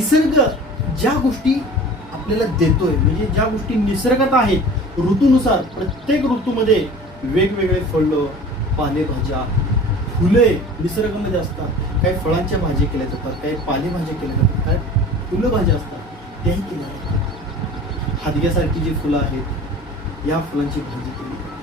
निसर्ग ज्या गोष्टी आपल्याला देतोय, म्हणजे ज्या गोष्टी निसर्गात आहेत, ऋतूनुसार प्रत्येक ऋतूमध्ये वेगवेगळे फळं, पालेभाज्या, फुले निसर्गामध्ये असतात. काही फळांच्या भाजी केल्या जातात, काही पालेभाज्या केल्या जातात, काही फुलं भाज्या असतात त्याही केल्या जातात. हादग्यासारखी जी फुलं आहेत या फुलांची भाजी केली जाते.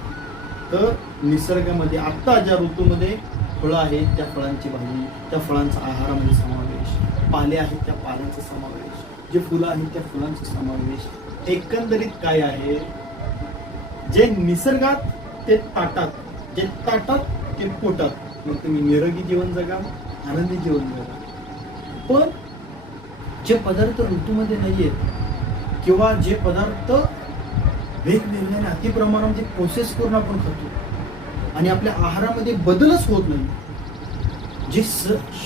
तर निसर्गामध्ये आत्ता ज्या ऋतूमध्ये फळं आहेत त्या फळांची भाजी, त्या फळांचा आहारामध्ये समावेश, पाले आहेत त्या पाल्यांचा समावेश, जे फुलं आहेत त्या फुलांचा समावेश. एकंदरीत काय आहे, जे निसर्गात ते ताटात, जे ताटात ते पोटात. मग तुम्ही निरोगी जीवन जगा, आनंदी जीवन जगा. पण जे पदार्थ ऋतूमध्ये नाहीयेत किंवा जे पदार्थ वेगवेगळ्या अतिप्रमाणामध्ये प्रोसेस करून आपण खातो आणि आपल्या आहारामध्ये बदलच होत नाही, जे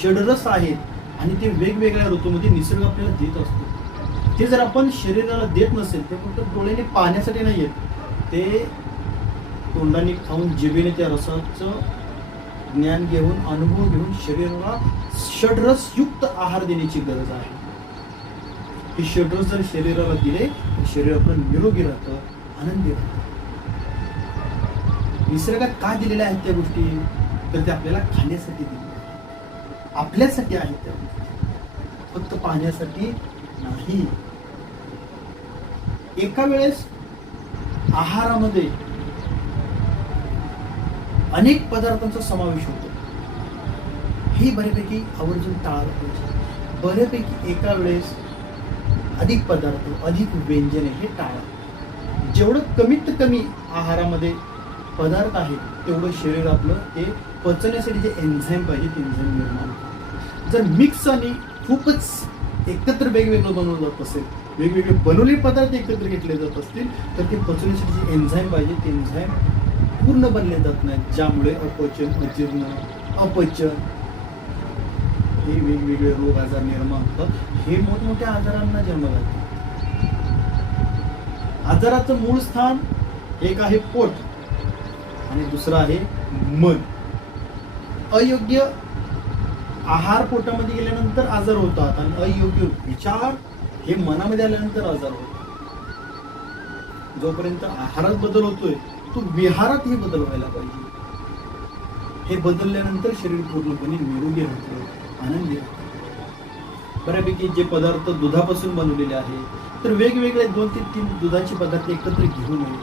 षडरस आहेत आणि ते वेगवेगळ्या ऋतूमध्ये निसर्ग आपल्याला देत असतो, ते जर आपण शरीराला देत नसेल, ते फक्त डोळ्याने पाहण्यासाठी नाही येत, ते तोंडाने खाऊन जिभेने त्या रसाचं ज्ञान घेऊन, अनुभव घेऊन शरीराला षडरसयुक्त आहार देण्याची गरज आहे. हे षडरस जर शरीराला दिले तर शरीर आपलं निरोगी राहतं, आनंदी राहतं. निसर्गात का दिलेल्या आहेत त्या गोष्टी, तर ते आपल्याला खाण्यासाठी दिलेल्या, आपल्यासाठी आहेत त्या गोष्टी, फक्त पाहण्यासाठी नाही. एका वेळेस आहारामध्ये अनेक पदार्थांचा समावेश होतो, हे बऱ्यापैकी आवर्जून टाळलं पाहिजे. बऱ्यापैकी एका वेळेस अधिक पदार्थ, अधिक व्यंजने हे टाळा. जेवढं कमीत कमी आहारामध्ये पदार्थ आहेत तेवढं शरीर आपलं ते पचण्यासाठी जे एन्झाईम पाहिजे ते एन्झाईम निर्माण होतं. जर मिक्स आणि खूपच एकत्र वेगवेगळं बनवलं जात असेल, वेगवेगळे बनवलेले पदार्थ एकत्र घेतले जात असतील, तर ते पचण्यासाठी जे एन्झाईम पाहिजे ते एन्झाईम पूर्ण बनले जात नाहीत, ज्यामुळे अपचन, अजीर्ण, अपचन हे वेगवेगळे रोग आजार निर्माण होतात. हे मोठमोठ्या आजारांना जन्म घालतात. आजाराचं मूळ स्थान एक आहे पोट आणि दुसरं आहे मन. अयोग्य आहार पोटामध्ये गेल्यानंतर आजार होतात आणि अयोग्य विचार हे मनामध्ये आल्यानंतर आजार होतात. जोपर्यंत आहारात बदल होतोय तो विहारात हे बदल व्हायला पाहिजे. हे बदलल्यानंतर शरीर पूर्णपणे निरोगी राहतं, आनंदी राहतं. बऱ्यापैकी जे पदार्थ दुधापासून बनवलेले आहेत, तर वेगवेगळे 2 ते 3 दुधाचे पदार्थ एकत्र घेऊ नये.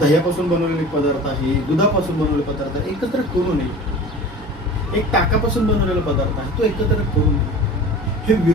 दह्यापासून बनवलेले पदार्थ आहे, दुधापासून बनवलेले पदार्थ एकत्र करू नये. एक ताकापासून बनवलेला पदार्थ आहे तो एकत्र करू नये. हे